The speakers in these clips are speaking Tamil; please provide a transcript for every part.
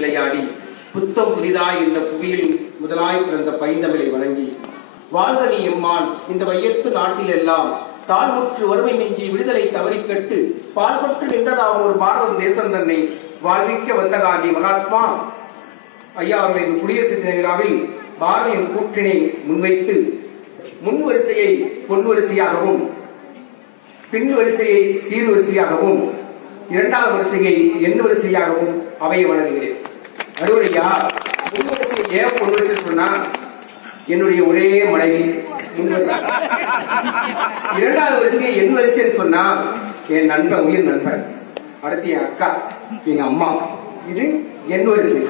விளையாடி புத்தம் புதிதாய் இந்த புவியில் முதலாய் பிறந்த பைந்தமிழை வணங்கி வாழ்க நீ எம்மான் இந்த வையத்து நாட்டில் எல்லாம் தாழ்வுற்று வறுமை மிஞ்சி விடுதலை தவறிக்கட்டு பால்பற்று நின்றதாம் ஒரு பாரத தேசம் தன்னை வாழ்விக்க வந்த காந்தி மகாத்மா ஐயா அவர்களின் குடியரசு தின விழாவில் பாரதியின் கூற்றினை முன்வைத்து முன் வரிசையை பொன் வரிசையாகவும் பின் வரிசையை சீர் வரிசையாகவும் இரண்டாவது வரிசையை எண் வரிசையாகவும் அவைய வணங்குகிறேன். நடுவரையா, முன் வரிசையை ஏன் பொன் வரிசை சொன்னா என்னுடைய ஒரே மனைவி, இரண்டாவது வரிசையை எண் வரிசை சொன்னா என் நண்பன், உயிர் நண்பன், அடுத்து என் அக்கா, எங்க அம்மா. இது எண் வரிசை.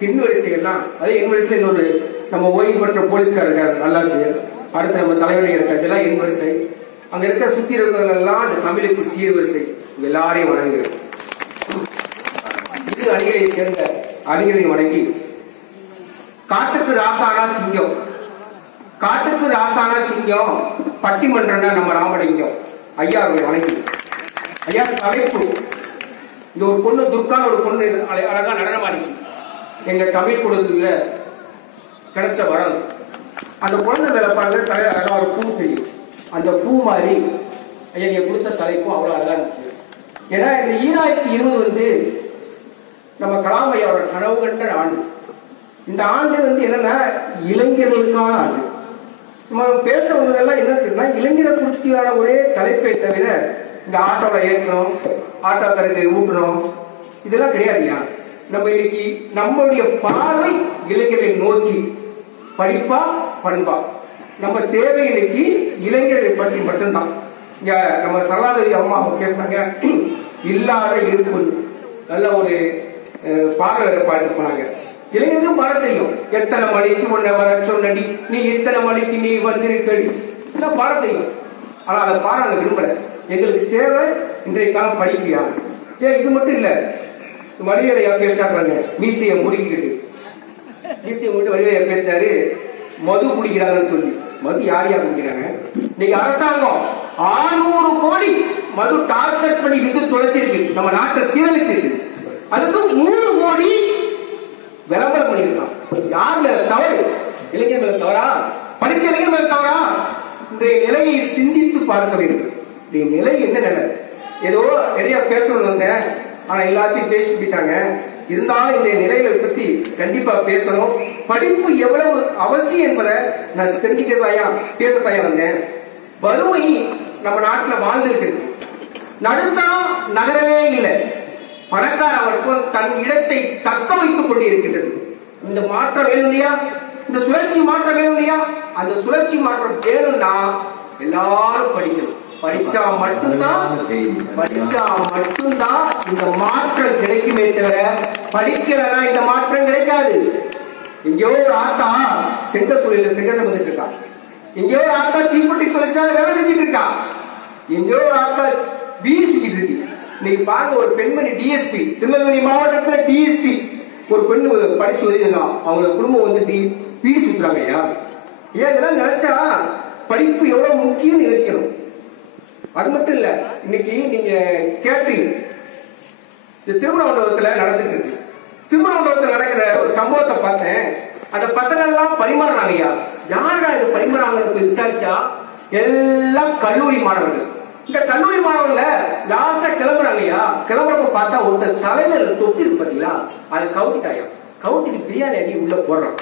பின் வரிசை எல்லாம் அதே எண் வரிசை. ஒரு நம்ம ஓய்வு பெற்ற போலீஸ்கார் இருக்காரு, நல்லா அடுத்து நம்ம தலைவரை இருக்காரு, இதெல்லாம் எண் வரிசை. அங்க இருக்க சுத்தி இருக்கிறவங்கெல்லாம் அந்த தமிழுக்கு சீர் வரிசை. எல்லாரையும் வணங்குகிறேன். இரு அணிகளை சேர்ந்த அணிகளை வணங்கி காட்டுக்கு ராசானா சிங்கம், காட்டுக்கு ராசானா சிங்கம், பட்டிமன்றம்னா நம்ம ராமலிங்கம் ஐயா அவர்களை வணங்கி ஐயா தலைப்பு. இந்த ஒரு பொண்ணு துர்கான ஒரு பொண்ணு அழகா நடனமாடிச்சு. எங்க தமிழ் குழுல கிடைச்ச வரம். அந்த குழந்தை மேல பாருங்க, தலை அழகா ஒரு பூ தெரியும். அந்த பூ மாதிரி ஐயா நீங்க கொடுத்த தலைப்பும் அவ்வளவு அழகா இருந்துச்சு. ஏன்னா இந்த 2020 நம்ம கலாம் ஐயாவோட கனவு கண்ட ஆண்டு. இந்த ஆண்டு என்னன்னா இளைஞர்களுக்கான ஆண்டு. நம்ம பேச வந்ததெல்லாம் என்ன இருக்குன்னா இளைஞரை குறித்தியான ஒரே தலைப்பை தவிர இந்த ஆட்டோல ஏற்றணும், ஆட்டோக்காரருக்கு ஊட்டணும், இதெல்லாம் கிடையாதுயா. நம்ம இன்னைக்கு நம்மளுடைய பார்வை இளைஞர்களை நோக்கி படிப்பா பண்பா. நம்ம தேவை இன்னைக்கு இளைஞர்களை பற்றி மட்டும்தான். இங்க நம்ம சரளாதேவி அம்மா பேசினாங்க, இல்லாத இருப்பு. நல்ல ஒரு பாடல் பாட்டு போனாங்க. இளைஞர்களும் பாட தெரியும். எத்தனை மணிக்கு உன்னை வர சொன்னடி, நீ எத்தனை மணிக்கு நீ வந்திருக்கடி, எல்லாம் பாட தெரியும். ஆனா அதை பாட விரும்பல. எங்களுக்கு தேவை இன்றைய காலம் படிப்பியா. ஏன் இது மட்டும் இல்ல, வடிவேலையா பேசினாங்க, மீசையை முடிக்கிறது. மீசையை முடிட்டு வடிவேலையா பேசினாரு மது குடிக்கிறாங்கன்னு சொல்லி. மது யார் யார் குடிக்கிறாங்க? இன்னைக்கு அரசாங்கம் 600 கோடி மது டார்கெட் பண்ணி வித்து தொலைச்சிருக்கு, நம்ம நாட்டை சீரழிச்சிருக்கு. அதுக்கு 3 கோடி விளம்பரம் பண்ணிருக்கான். யார் மேல தவறு? இளைஞர் மேல தவறா? படிச்ச இளைஞர் மேல தவறா? இன்றைய நிலையை சிந்தித்து பார்க்க வேண்டும். இன்றைய நிலை என்ன நிலை? ஏதோ நிறைய பேசணும் வந்தேன், ஆனா எல்லாத்தையும் பேசி போயிட்டாங்க. இருந்தாலும் இந்த நிலைகளை பத்தி கண்டிப்பா பேசணும். படிப்பு எவ்வளவு அவசியம் என்பதை நான் தெரிஞ்சுக்கிறதாயா பேசத்தாயா வந்தேன். வறுமை நம்ம நாட்டுல வாழ்ந்துட்டு இருக்கு. நடுத்தான் நகரவே இல்லை. பணக்காரவருக்கும் தன் இடத்தை தக்க வைத்துக் கொண்டு இருக்கின்றது. இந்த மாற்றம் வேணும் இல்லையா? இந்த சுழற்சி மாற்றம் வேணும் இல்லையா? அந்த சுழற்சி மாற்றம் வேணும்னா எல்லாரும் படிக்கணும். படிச்சா மட்டும்தான் இந்த மாற்றம் கிடைக்குமே தவிர படிக்கிறதா இந்த மாற்றம் கிடைக்காது. எங்கேயோ ஒரு ஆத்தா செங்க சூழல செங்க வந்துட்டு இருக்கா. எங்கேயோ ஒரு ஆத்தா தீப்பெட்டி தொழிற்சாலை வேலை செஞ்சுட்டு இருக்கா. எங்கேயோ ஒரு ஆத்தா வீடு சுத்திட்டு இருக்கு. இன்னைக்கு பாருங்க, ஒரு பெண்மணி டிஎஸ்பி, திருநெல்வேலி மாவட்டத்தில் டிஎஸ்பி ஒரு பெண்ணு படிச்சு உதவிதான். அவங்க குடும்பம் வீடு சுத்துறாங்க. ஐயா ஏன் இதெல்லாம் நினைச்சா படிப்பு எவ்வளவு முக்கியம் நினைச்சுக்கணும். அது மட்டும் இல்ல, இன்னைக்கு நீங்க கேட்டீங்க திருமணமண்டபத்துல நடந்துட்டு இருக்கு. திருமணமண்டபத்துல நடக்கிற ஒரு சம்பவத்தை பார்த்தேன். அந்த பசங்க எல்லாம் பரிமாறுறாங்க. ஐயா யாருடா இது பரிமாறாங்கன்னு போய் விசாரிச்சா எல்லாம் கல்லூரி மாணவர்கள். இந்த கல்லூரி மாணவர்கள லாஸ்டா கிளம்புறாங்க. ஐயா கிளம்புறப்ப பார்த்தா ஒருத்தர் தலையில தொட்டி இருக்கு பாத்தீங்களா, அதை கவுத்திட்டாயா. கவுத்திட்டு பிரியாணி அடி உள்ள போடுறான்.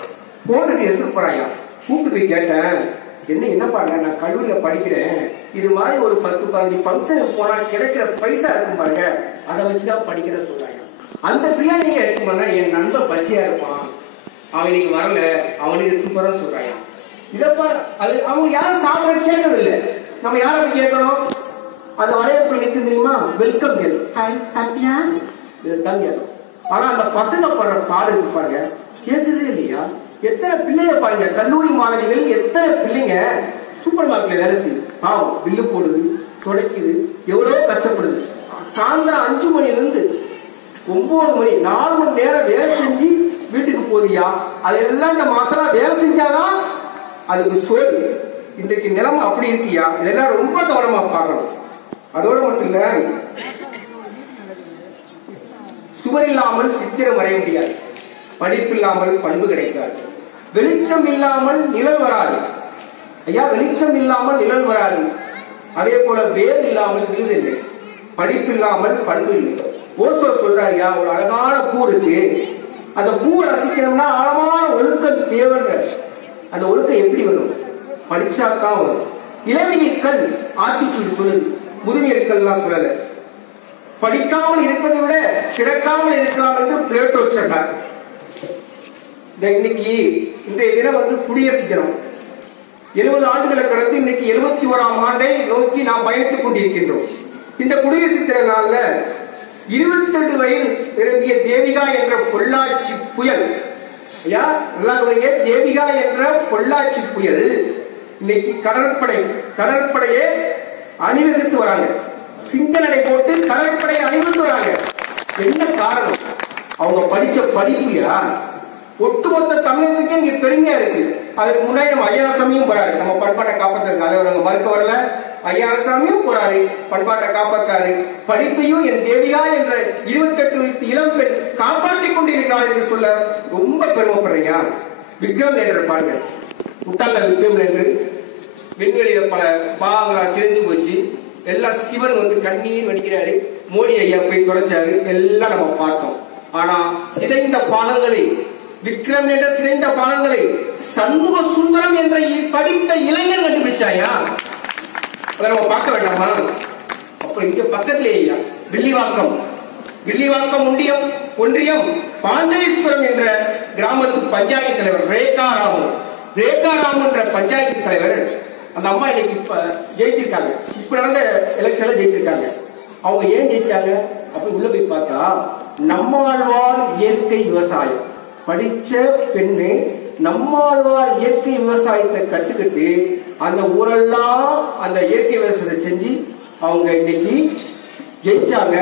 போட்டுட்டு எடுத்துட்டு போறாயா. கூப்பிட்டு போய் கேட்டேன், என்ன பாருங்க, நான் கல்லூரியில படிக்கிறேன், இது மாதிரி ஒரு 10-15 ஃபங்க்ஷன் போனா கிடைக்கிற பைசா இருக்கும் பாருங்க, அதை வச்சுதான் படிக்கிற சொல்றாங்க. அந்த பிரியாணி எடுக்கணும்னா என் நண்பன் பசியா இருப்பான், அவன் இன்னைக்கு வரல, அவனுக்கு எடுத்து போறான்னு சொல்றாங்க. இதப்பா அது அவங்க யாரும் சாப்பிட கேட்கறது இல்லை. நம்ம யாரை போய் கேட்கணும்? அந்த வரையறுப்பு நிற்கும் தெரியுமா, வெல்கம் சாப்பிட்டியா, இதுதான் கேட்கணும். ஆனா அந்த பசங்க படுற பாடு இருக்கு பாருங்க, கேட்கறதே இல்லையா. எத்தனை பிள்ளைங்க பாருங்க, கல்லூரி மாணவிகள் எத்தனை பிள்ளைங்க சூப்பர் மார்க்கெட்ல வேலை செய்யுது. பாவம், பில்லு போடுது, துடைக்குது, எவ்வளவு கஷ்டப்படுது. சாயந்தரம் 5 மணிலிருந்து 9 மணி 4 மணி நேரம் வேலை செஞ்சு வீட்டுக்கு போதியா. அதெல்லாம் இந்த மாசம் வேலை செஞ்சாதான் அதுக்கு சோறு. இன்றைக்கு நிலைமை அப்படி இருக்கியா. இதெல்லாம் ரொம்ப கவனமா பார்க்கணும். அதோட மட்டும் இல்ல, சுவர் இல்லாமல் சித்திரம் வரைய முடியாது. படிப்பில்லாமல் பண்பு கிடைக்காது. வெளிச்சம் இல்லாமல் நிழல் வராது. ஐயா, வெளிச்சம் இல்லாமல் நிழல் வராது. அதே போல வேர் இல்லாமல் விருது இல்லை. படிப்பில்லாமல் பண்பு இல்லை. ஓசோ சொல்றாருயா, ஒரு அழகான பூ இருக்கு, அந்த பூவை ரசிக்கணும்னா ஆழமான ஒழுக்கம் தேவைன்ற. அந்த ஒழுக்கம் எப்படி வரும்? படிச்சாதான் வரும். இளமையில் கல் ஆத்திச்சூடி சொல்லுது, முதுமையில் கல்லாம் சொல்லல. படிக்காமல் இருப்பதை விட பிறக்காமல் இருக்கலாம் என்று பிளேட்டோ சொன்னார். இன்னைக்கு இன்றைய தினம் குடியரசு தினம். 70 ஆண்டுகளை கடந்து இன்னைக்கு 71ஆம் ஆண்டை நோக்கி நாம் பயணித்துக் கொண்டிருக்கின்றோம். இந்த குடியரசு தின நாள்ல 22 வயது நிரம்பிய தேவிகா என்ற பொள்ளாச்சி புயல், தேவிகா என்ற பொள்ளாச்சி புயல் இன்னைக்கு கடற்படையே அணிவகுத்து வராங்க. சிங்க நடை போட்டு கடற்படையை அணிவகுத்து வராங்க. என்ன காரணம்? அவங்க படிச்ச படிப்புயா ஒட்டுமொத்த தமிழகத்துக்கு இங்க பெருமையா இருக்கு. அதுக்கு முன்னாடி நம்ம ஐயாசாமியும் போறாரு, நம்ம பண்பாட்டை காப்பாற்றுறது. அதை அவங்க மறுக்க வரல. ஐயாசாமியும் போறாரு, பண்பாட்டை காப்பாற்றாரு. படிப்பையும் என் தேவியா என்ற 28 இளம் பெண் காப்பாற்றிக் கொண்டிருக்கிறார் என்று சொல்ல ரொம்ப பெருமைப்படுறீங்க. விக்ரம் லேண்டர் பாருங்க, முட்டாங்கள் விக்ரம் லேண்டர் விண்வெளியில பல பாகங்களா சேர்ந்து போச்சு. எல்லாம் சிவன் கண்ணீர் வடிக்கிறாரு. மோடி ஐயா போய் தொலைச்சாரு. எல்லாம் நம்ம பார்த்தோம். ஆனா சிதைந்த பாகங்களை, விக்ரம் என்ற சிதைந்த பாகங்களை சண்முக சுந்தரம் என்ற படித்த இளைஞர் கண்டுபிடிச்சாயா? அதை நம்ம பார்க்க வேண்டாமா? அப்ப இங்க பக்கத்திலே ஐயா வில்லிவாக்கம் ஒன்றியம் பாண்டவேஸ்வரம் என்ற கிராமத்து பஞ்சாயத்து தலைவர் ரேகாராமு என்ற பஞ்சாயத்து தலைவர். அந்த அம்மா இன்னைக்கு இப்ப ஜெயிச்சிருக்காங்க. இப்ப நடந்த எலெக்ஷன்ல ஜெயிச்சிருக்காங்க. அவங்க ஏன் ஜெயிச்சாங்க? அப்படி உள்ள போய் பார்த்தா, நம்மாழ்வார் இயற்கை விவசாயம் படிச்ச பெண்ணு நம்மாழ்வார் இயற்கை விவசாயத்தை கற்றுக்கிட்டு அந்த ஊரெல்லாம் அந்த இயற்கை விவசாயத்தை செஞ்சு அவங்க இன்னைக்கு ஜெயிச்சாங்க.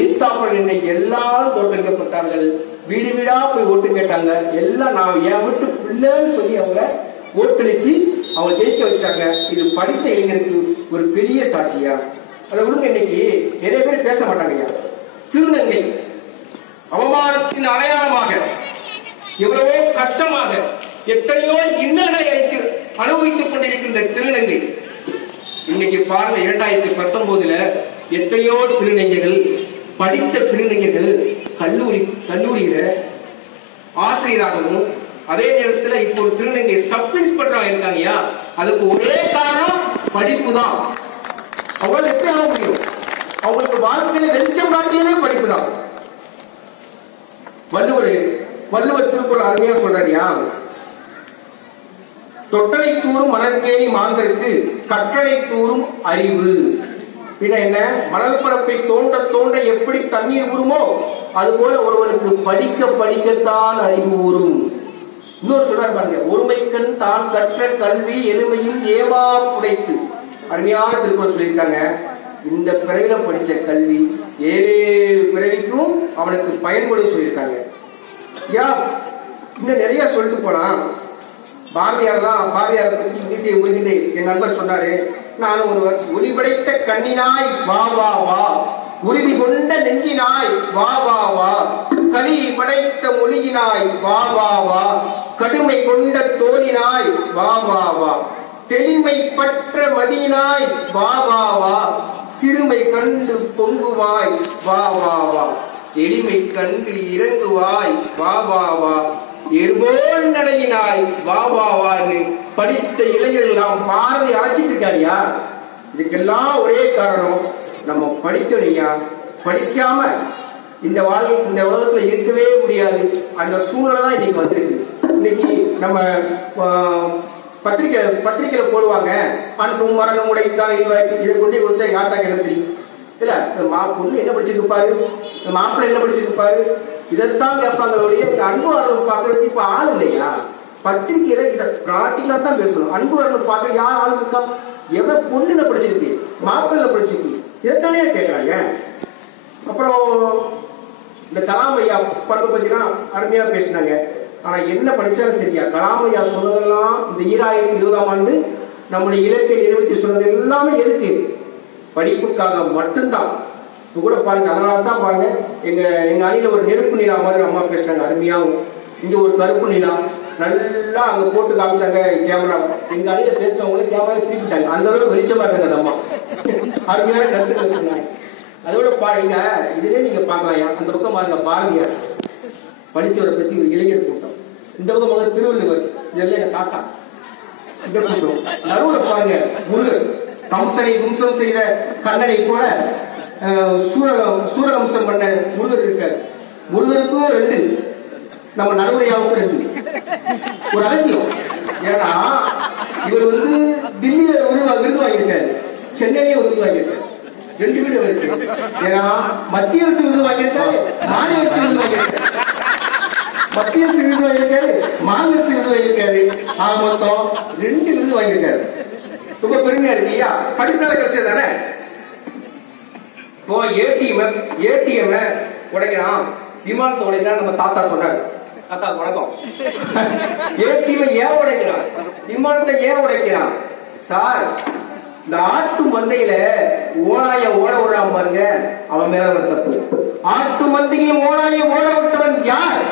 ஈத்தாப்பல் இன்னைக்கு எல்லாரும் தோற்கடிக்கப்பட்டார்கள். வீடு வீடா போய் ஓட்டு கேட்டாங்க. எல்லாம் நான் என் வீட்டு பிள்ளைன்னு சொல்லி அவங்க ஓட்டளிச்சு அவங்க ஜெயிக்க வச்சாங்க. இது படிச்ச இளைஞருக்கு ஒரு பெரிய சாட்சியா? அதை விடுங்க, இன்னைக்கு நிறைய பேர் பேச மாட்டாங்க. திருநங்கை அவமானத்தின் அடையாளமாக, எவ்வளவோ கஷ்டமாக, எத்தனையோ இன்னல்களை அனுபவித்துக் கொண்டிருக்கின்ற திருநங்கை இன்னைக்கு பாருங்க, 2019 எத்தனையோ திருநங்கைகள், படித்த திருநங்கைகள் கல்லூரியில ஆசிரியராகவும், அதே நேரத்தில் இப்போ ஒரு திருநங்கை சப் இன்ஸ்பெக்டராக இருக்காங்கயா. அதுக்கு ஒரே காரணம் படிப்பு தான். அவங்களால எப்படி ஆக முடியும்? அவங்களுக்கு வாழ்க்கையில வெளிச்சம் காட்டியதே படிப்பு தான். வள்ளுவர் திருக்குறள் அருமையா சொல்றாரியா, தொட்டனை தூரும் மணற்கேணி மாந்தருக்கு கற்றனை தூரும் அறிவு. என்ன? மணல் பரப்பை தோண்ட தோண்ட எப்படி தண்ணீர் ஊறுமோ அதுபோல ஒருவனுக்கு படிக்க படிக்கத்தான் அறிவு ஊறும். இன்னொரு சொல்றாரு பாருங்க, ஒருமைக்கண் தான் கற்ற கல்வி எளிமையும் ஏமா புடைத்து. அருமையான திருக்குறள் சொல்லியிருக்காங்க. இந்த பிறவில படிச்ச கல்வி 7 பிறவிக்கும் அவனுக்கு பயன்படும் சொல்லியிருக்காங்க. இன்னும் நிறைய சொல்லிட்டு போலாம். பாரதியார் பத்தி மீசையை உறிஞ்சிட்டு என் நண்பர் சொன்னாரு, நானும் ஒரு வருஷம் ஒளி படைத்த கண்ணினாய் வா வா வா, உறுதி கொண்ட நெஞ்சினாய் வா வா வா, களி படைத்த மொழியினாய் வா வா வா, கடுமை கொண்ட தோலினாய் வா வா வா, தெளிமை பற்ற மதியினாய் வா வா வா, சிறுமை கண்டு பொங்குவாய் வா வா வா, எளிமை கண்டு இறங்குவாய் வா வா வா, எர்போல் நடையினாய் வா வா வான்னு படித்த இளைஞர்கள் நாம் பாரதி அழைச்சிட்டு இருக்காரியா. இதுக்கெல்லாம் ஒரே காரணம், நம்ம படிக்கலையா. படிக்காம இந்த உலகத்துல இருக்கவே முடியாது. அந்த சூழ்நிலை தான் இன்னைக்கு வந்திருக்கு. இன்னைக்கு நம்ம பத்திரிக்கையில போடுவாங்க, அன்பும் மரணம் உடைத்தான் இதை கொண்டு கொடுத்த யாத்தாக்கு என்ன தெரியும் இல்ல, பொண்ணு என்ன படிச்சிருப்பாரு, மாப்பிள்ளை என்ன படிச்சிருப்பாரு, இதைத்தான் கேட்பாங்க. அன்பு வரணும் பாக்குறதுக்கு இப்ப ஆள் இல்லையா? பத்திரிகையில இதை பிராக்டிகலா தான் பேசணும். அன்பு வரணும் பார்க்க யார் ஆள் இருக்கா? எவன் பொண்ணுல படிச்சிருக்கு, மாப்பிள்ளை படிச்சிருக்கு, இதைத்தானே கேட்கறாங்க. அப்புறம் இந்த கலாம் ஐயா பண்பு பத்திலாம் அருமையா பேசினாங்க. ஆனா என்ன படிச்சாலும் சரியா, கலாம் ஐயா சொன்னதெல்லாம் இந்த 2020ஆம் ஆண்டு நம்முடைய இலக்கை நிறைவேற்றி சொன்னது எல்லாமே எதுக்கு? படிப்புக்காக மட்டும்தான். கூட பாருங்க, அதனால தான் பாருங்க, எங்க அணியில ஒரு நெருப்பு நிலா மாதிரி அம்மா பேசுறாங்க. அருமையாகவும் இங்க ஒரு கருப்பு நிலா நல்லா அங்க போட்டு காமிச்சாங்க கேமரா. எங்க அணியில பேசுறவங்களே கேமரா திருப்பிட்டாங்க. அந்த அளவுக்கு வெளிச்சமா இருக்காங்க அந்த அம்மா. அருமையான கருத்துக்களை சொன்னாங்க. அதோட பாருங்க, இதுவே நீங்க பார்க்கலாம். அந்த பக்கம் பாருங்க பாரதியார் படிச்சவரை பத்தி ஒரு இளைஞர் கூட்டம். இந்த பக்கம் திருவள்ளுவர், இதெல்லாம் எங்க தாத்தா. இந்த கூட்டம் நடுவுல பாருங்க முருகர், கம்சனை தும்சம் செய்த கண்ணனை போல சூரகம்சம் பண்ண முருகர் இருக்காரு. முருகருக்கும் 2, நம்ம நடுவுரையாவுக்கும் 2. ஒரு அவசியம். ஏன்னா இவர் தில்லியில விருது வாங்கியிருக்காரு, சென்னையிலேயே விருது வாங்கியிருக்காரு. 2 வீடு இருக்கு. ஏன்னா மத்திய அரசு விருது வாங்கியிருக்காரு, மாநில அரசு விருது வாங்கியிருக்காரு. மத்திய அரசு விருது வாங்கியிருக்காரு, மாநில அரசு விருது வாங்கியிருக்காரு. மொத்தம் 2 விருது வாங்கியிருக்காரு. ரொம்ப பெருமையா இருக்கு ஐயா. படிப்பால கிடைச்சது தானே. இப்போ ஏடிஎம் உடைக்கிறான், விமானத்தை உடைக்கிறான். நம்ம தாத்தா சொன்னார். தாத்தா வணக்கம். ஏடிஎம் ஏன் உடைக்கிறான், விமானத்தை ஏன் உடைக்கிறான் சார்? இந்த ஆட்டு மந்தையில ஓனாய ஓட விடாம பாருங்க, அவன் மேல ஒரு தப்பு. ஆட்டு மந்தையில் ஓனாய ஓட விட்டவன் யார்?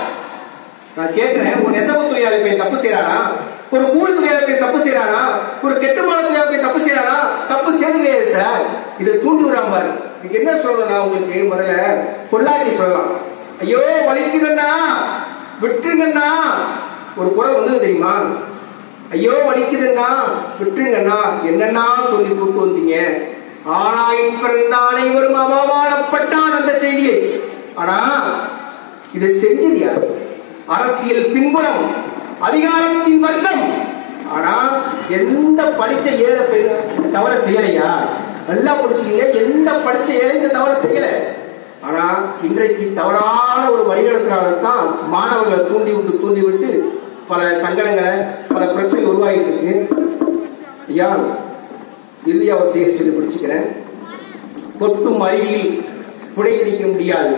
நான் கேட்கிறேன். ஒரு நெசவு தொழிலாளி போய் தப்பு செய்யறானா? ஒரு கூலி தொழிலாளி போய் தப்பு செய்யறானா? ஒரு கெட்டுமான தொழிலாளி போய் தப்பு செய்யறானா? தப்பு செய்யறது கிடையாது சார். இதை தூண்டி விடாம பாரு. இதுக்கு என்ன சொல்றதுன்னா, உங்களுக்கு முதல்ல பொள்ளாச்சி சொல்லலாம். ஐயோ வலிக்குதுன்னா விட்டுருங்கண்ணா ஒரு குரல் வந்தது தெரியுமா? ஐயோ வலிக்குதுன்னா விட்டுருங்கண்ணா என்னன்னா சொல்லி கூட்டு வந்தீங்க. ஆனாய் பிறந்த அனைவரும் அவமானப்பட்டான் அந்த செய்தியை. ஆனா இதை செஞ்சது யார்? அரசியல் பின்புலம், அதிகாரத்தின் வர்க்கம். ஆனா எந்த படிச்ச ஏழை தவற செய்யலையா? நல்லா படிச்சீங்க, எந்த படிச்ச ஏழை இந்த தவற செய்யல. ஆனா இன்றைக்கு தவறான ஒரு வழிநடத்துறால்தான் மாணவர்களை தூண்டி விட்டு பல சங்கடங்களை, பல பிரச்சனை உருவாகிட்டு இருக்கு. ஐயா இறுதியா ஒரு செய்தி சொல்லி பிடிச்சுக்கிறேன். கொட்டும் அருவியில் குடைபிடிக்க முடியாது.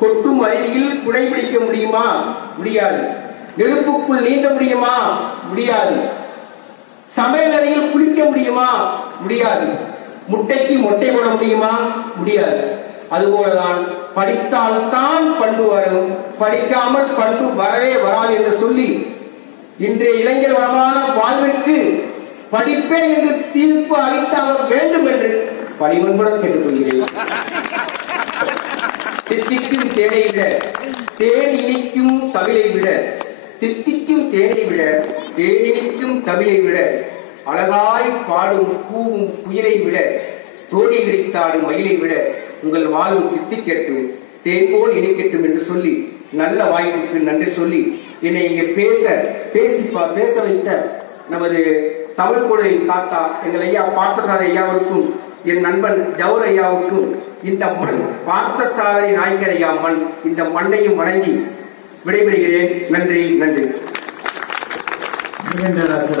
கொட்டும் அருவியில் குடைபிடிக்க முடியுமா? முடியாது. நெருப்புக்குள் நீந்த முடியுமா? முடியாது. சமையலறையில் குளிக்க முடியுமா? முடியாது. முட்டைக்கு மொட்டை போட முடியுமா? முடியாது. அதுபோலதான் படித்தால் தான் பண்பு வரும், படிக்காமல் பண்பு வரவே வராது என்று சொல்லி இன்றைய இளைஞர் வளமான வாழ்விற்கு படிப்பே என்று தீர்ப்பு அளித்தாக வேண்டும் என்று பணிவன்புடன் கேட்டுக்கொள்கிறேன். தித்திக்கும் தேனை விட தேன் இனிக்கும் தமிழை விட, தித்திக்கும் தேனை விட தேன் இனிக்கும் தமிழை விட, அழகாய் பாடும் பூவும் புயலை விட, தோழி விரித்தாடும் மயிலை விட உங்கள் வாழ்வு தித்திக்கட்டும், தேன் போல் இனிக்கட்டும் என்று சொல்லி நல்ல வாய்ப்புக்கு நன்றி சொல்லி என்னை இங்கே பேச வைத்த நமது தமிழ் குழந்தை தாத்தா எங்கள் ஐயா பார்த்தசாரதி ஐயாவுக்கும், என் நண்பன் ஜவுர் ஐயாவுக்கும், இந்த மண் பார்த்தசாரதி நாயக்கர் ஐயா மண், இந்த மண்ணையும் வணங்கி விடைபெறுகிறேன். நன்றி. நன்றி.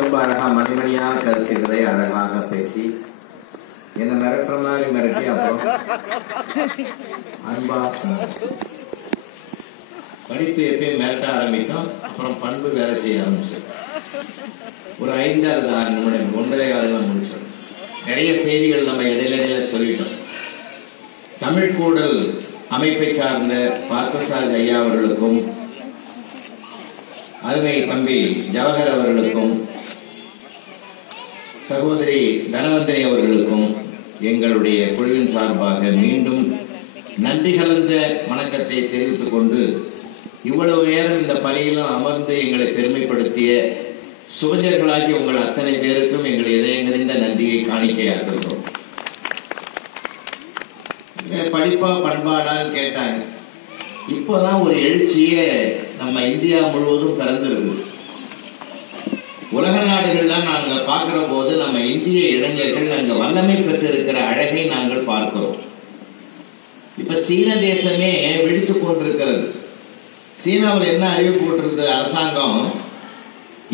ரொம்ப அழகா மணிமணியாக கருத்துக்களை அழகாக பேசி என்ன மிரட்டுற மாதிரி மிரட்டி அப்புறம் அன்பா படிப்பு எப்பயும் மிரட்ட ஆரம்பிக்கும். அப்புறம் பண்பு வேலை செய்ய ஆரம்பிச்சோம். ஒரு 5-6 நிமிடம் 9.25 முடிச்சோம். நிறைய செய்திகள் நம்ம இடையில சொல்லிட்டோம். தமிழ் கூடல் அமைப்பை சார்ந்த பார்த்தசாரதி ஐயா அவர்களுக்கும், அருமை தம்பி ஜவஹர் அவர்களுக்கும், சகோதரி தனவந்திரி அவர்களுக்கும் எங்களுடைய குழுவின் சார்பாக மீண்டும் நன்றி கலந்த வணக்கத்தை தெரிவித்துக் கொண்டு, இவ்வளவு நேரம் இந்த பணியிலும் அமர்ந்து எங்களை பெருமைப்படுத்திய சுபஞ்சர்களாகி உங்கள் அத்தனை பேருக்கும் எங்கள் இதயங்கறிந்த நன்றியை காணிக்கையாக்குகிறோம். படிப்பா பண்பாடான்னு கேட்டாங்க. இப்போதான் ஒரு எழுச்சியே நம்ம இந்தியா முழுவதும் பிறந்திருக்கு. உலக நாடுகள்லாம் நாங்கள் பார்க்கிற போது நம்ம இந்திய இளைஞர்கள் அங்க வல்லமை பெற்றிருக்கிற அழகை நாங்கள் பார்க்கிறோம். இப்ப சீன தேசமே வெடித்துக் கொண்டிருக்கிறது. சீனாவில் என்ன அறிவிப்பு போட்டிருந்த அரசாங்கம்,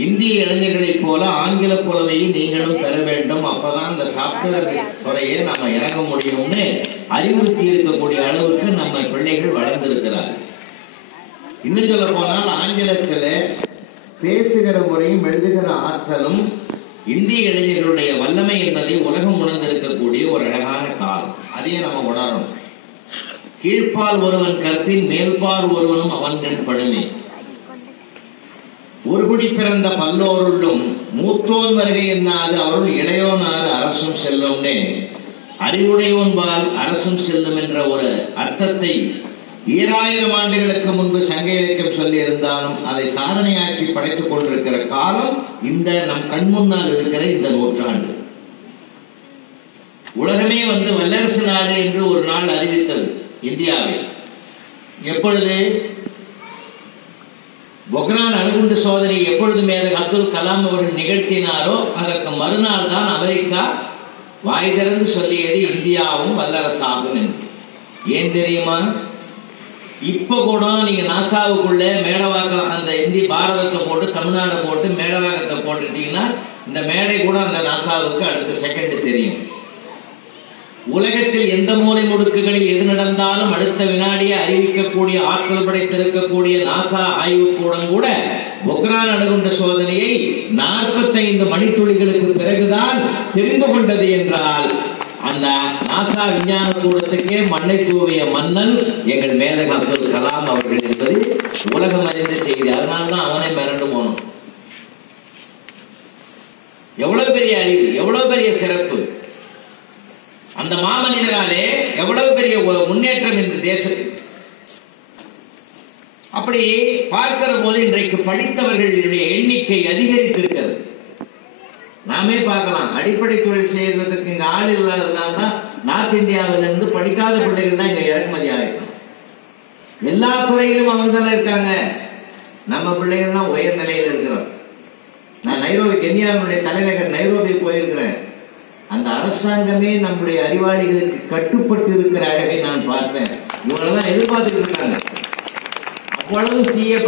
இந்திய இளைஞர்களைப் போல ஆங்கில புலமையை நீங்களும் பெற வேண்டும், அப்பதான் இந்த சாப்ட்வேர் துறையை நம்ம இறங்க முடியும்னு அறிவுறுத்தி இருக்கக்கூடிய அளவுக்கு நம்ம பிள்ளைகள் வளர்ந்திருக்கிறார்கள். இன்னும் சொல்ல போனால் ஆங்கிலத்தில் பேசுகிற முறையும் எழுதுகிற ஆற்றலும் இந்திய இளைஞர்களுடைய வல்லமை என்பதை உலகம் உணர்ந்திருக்கக்கூடிய ஒரு அழகான காலம். அதையே நம்ம உணரணும். கீழ்ப்பால் ஒருவன் கற்பின் மேல்பால் ஒருவனும் அவன் படுமே. ஒரு குடி பிறந்த பல்லோருள்ளும் மூத்தோன் வருகை என்னாது அவருள் இளையோனாது அரசும் செல்லும்னே அறிவுடையோன்பால் அரசும் செல்லும் என்ற ஒரு அர்த்தத்தை 2000 ஆண்டுகளுக்கு முன்பு சங்க இலக்கியம் சொல்லி இருந்தாலும் அதை சாதனையாக்கி படைத்துக் கொண்டிருக்கிற காலம் இந்த நம் கண்முன்னால் இருக்கிற இந்த நூற்றாண்டு. உலகமே வல்லரசு நாடு என்று ஒரு நாள் அறிவித்தது இந்தியாவில். எப்பொழுது பொக்ரான் அணுகுண்டு சோதனை எப்பொழுது மேலே அப்துல் கலாம் அவர்கள் நிகழ்த்தினாரோ அதற்கு மறுநாள் தான் அமெரிக்கா வாய் திறந்து சொல்லியது இந்தியாவும் வல்லரசாகும் என்று. ஏன் தெரியுமா? இப்ப கூட நீங்க நாசாவுக்குள்ள மேடவாக்கம் அந்த இந்திய பாரதத்தை போட்டு தமிழ்நாடு போட்டு மேடவாக்கத்தை போட்டுட்டீங்கன்னா இந்த மேடை கூட அந்த நாசாவுக்கு அடுத்த செகண்ட் தெரியும். உலகத்தில் எந்த மூலை முடுக்குகளில் எது நடந்தாலும் அடுத்த வினாடியே அறிவிக்கக்கூடிய ஆற்றல் படைத்திருக்கக்கூடிய நாசா ஆய்வுக்கூடம் கூட பொக்ரான் அணுகுண்ட சோதனையை 45 மணித்துளிகளுக்கு பிறகுதான் தெரிந்து கொண்டது என்றால் அந்த நாசா விஞ்ஞான கூடத்துக்கே மண்ணை தூவிய மன்னன் எங்கள் மேதக அப்துல் கலாம் அவர்கள் என்பது உலகம் அறிந்த செய்தி. அதனால்தான் அவனை மிரண்டு போனோம். எவ்வளவு பெரிய அறிவு, எவ்வளவு பெரிய சிறப்பு! அந்த மாமனிதராலே எவ்வளவு பெரிய முன்னேற்றம் இந்த தேசத்தில். அப்படி பார்க்கிற போது இன்றைக்கு படித்தவர்களுடைய எண்ணிக்கை அதிகரித்திருக்கிறது. நாமே பார்க்கலாம், அடிப்படை தொழில் செய்யறதுக்கு இங்க ஆள் இல்லாததுனால்தான் நார்த் இந்தியாவிலிருந்து படிக்காத பிள்ளைகள் தான் இங்க இறக்குமதி ஆகிடும். எல்லா துறையிலும் அவங்க தானே இருக்காங்க. நம்ம பிள்ளைகள்லாம் உயர் நிலையில் இருக்கிறோம். நான் நைரோபி, கென்யாவுடைய தலைநகர் நைரோபி போயிருக்கிறேன். அந்த அரசாங்கமே நம்முடைய அறிவாளிகளுக்கு கட்டுப்பட்டு இருக்கிற அழகை நான் பார்த்தேன். இவங்களெல்லாம் எதிர்பார்த்துட்டு இருக்காங்க. அவ்வளவு CA